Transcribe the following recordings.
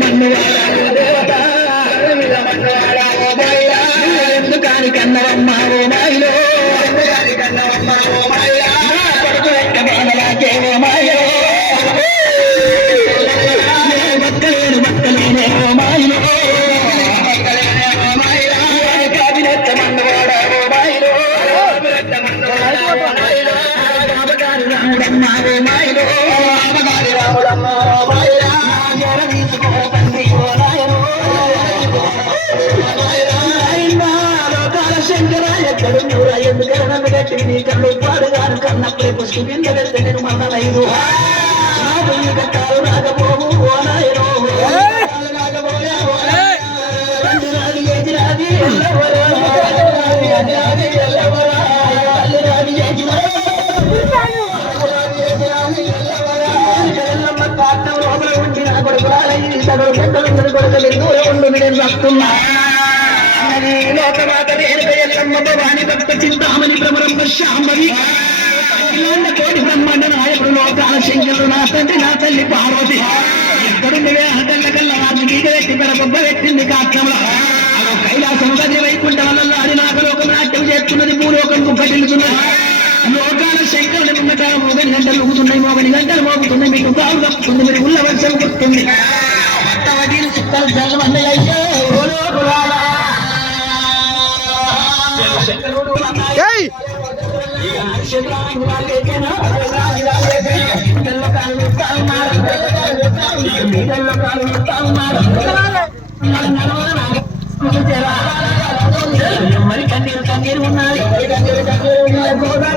మన్ను దేవత ఎందుకని కన్నవమ్మ ఓ మాయిలో కొడుకు ఎక్క బాధలాకే ఓ మాయో బక్కలేను బక్కలేనే ఓ మాయిలో కాబినెత్త మన్నవాడ ఓ మాయిలో రాముడమ్మ ఓ మాయిలో రాముడమ్మ ఓ మాయిలా తీసుకో ఓ నాయనో శంకరాయ కడురా ఎందుకని నన్ను గట్టి నీ కళ్ళు పాడుగాను కన్నప్పుడే పుష్టి కింద వెళ్తే నేను మన్నలైదు కట్టాలు రాకపోవు ఓ నాయనో లోకమాత ఎల్లమ్మ భవాని భక్త చింతామణి భ్రమరం శాంభవి కోటి బ్రహ్మాండ నాయకుడు లోకాల శంకరుడు నా తండ్రి నా తల్లి పార్వతి ఎక్కడు నువ్వే హటల్ల కల్లా రాజకీయ వ్యక్తి పెరబొబ్బ వ్యక్తింది కాత్రంలో అదో కైలాసం గది వైకుంఠ వల్ల అది నాగలోకం నాట్యం చేస్తున్నది భూలోకం కుక్కటిల్లుతున్నది లోకాల శంకరుని ముంగట మోగని గంటలు ఊగుతున్నాయి మోగని గంటలు మోగుతున్నాయి మీకు కావు కప్పుతుంది మీరు ఉల్ల వర్షం కుడుతుంది వడ్డీలు చుక్కలు జగమన్నయ్యో మరి కన్నీరు కన్నీరు ఉన్నది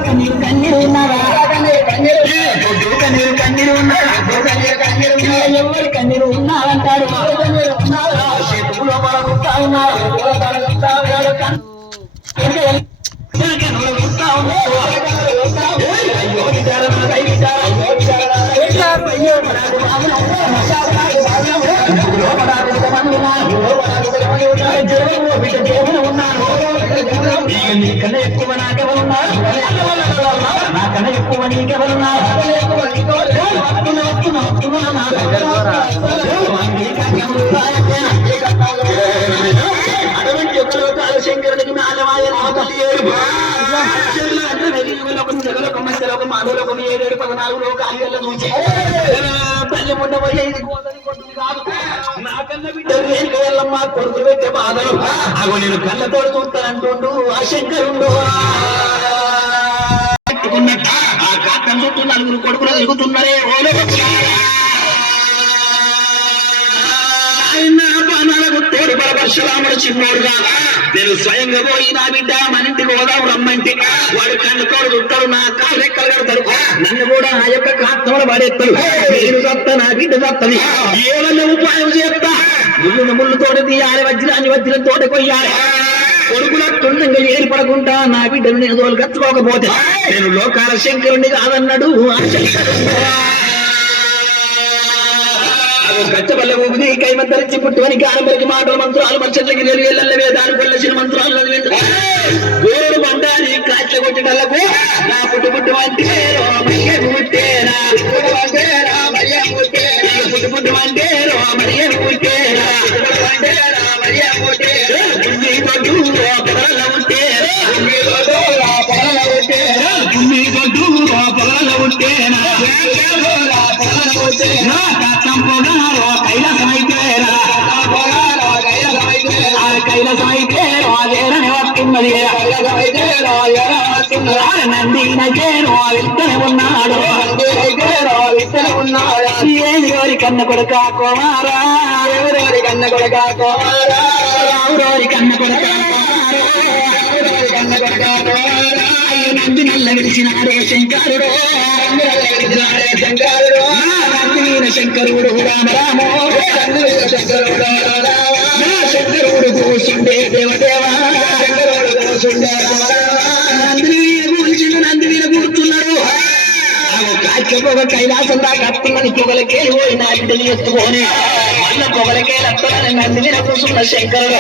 కన్నీరు కన్నీరు ఉన్నారా కన్నీరు కన్నీరు ఉన్నారా ఎవరి కన్నీరు ఉన్నారంటాడు చేతుల్లో పడగుతా ఉన్నారు నీకన్నా ఎక్కువ నాకెవరున్నారు నాకన్నా ఎక్కువ నీకెవరున్నారు అటువంటి యొక్క శంకరుడికి జగలోకం మాధవలోకం 7 14 లోకాలు చూసి తల్లి ఉండబోయేది కాదు నాకన్నా బిడ్డలు ఏనుక వెళ్ళమ్మా కొడుకు పెట్టే బాధలు అగో నేను కళ్ళతోడు చూస్తానంటుండు ఆ శంకరుండు పెట్టుకున్నట్ట ఆ కాకం చుట్టూ 4 కొడుకులు తిరుగుతున్నారే ఓలో తోడు బలపరశురాముడు చిన్నోడుగా నేను స్వయంగా పోయి నా బిడ్డ మన ఇంటికి పోదాం రమ్మంటే వాడు కన్ను తోడు చుట్టాడు నా కాలు రెక్కలు కడతాడు నన్ను కూడా ఆ యొక్క కాత్తంలో పడేస్తాడు నేను చత్తా నా బిడ్డ చత్తది ఏమన్నా ఉపాయం చేస్తా ముళ్ళు తోట తీయాలి వజ్రం తోట కొయ్యాలి కొడుకుల తొండంగా ఏర్పడకుండా నా బిడ్డను నేను తోలు కత్తుకోకపోతే నేను లోకాల శంకరుణ్ణి కాదన్నాడు ఆ శంకరుడు కచ్చబల్ల ఊపిది కైమంతరించి పుట్టువని కానబరికి మాటలు మంత్రాలు మర్చెట్లకి నెరువేళ్ళ వేదాలు కొల్లసిన మంత్రాలు గోరుడు బండారి కాట్ల కొట్టేటలకు నా పుట్టు అంటే పుట్టేనా పుట్టు అంటే పుట్టేనా ఎవరి కన్న కొడుక కుమారా ఎవరి కన్న కొడుక కుమారా ఎవరి కన్న కొడుక అయ్యో నంది నల్ల విడిచినాడే శంకరుడు నందిన శంకరుడు రామ రామో శంకరుడు శంకరుడు కూసుండే దేవదేవా శంకరుడు కూసుండే నందిని కూల్చిన నందిని కూర్చున్నాడు కాకపోక కైలాసం దాకా అత్తుమని పొగలకే పోయి నా బిడ్డని ఎత్తుకొని మళ్ళీ పొగలకే అత్తుమని నందిని కూర్చున్న శంకరుడు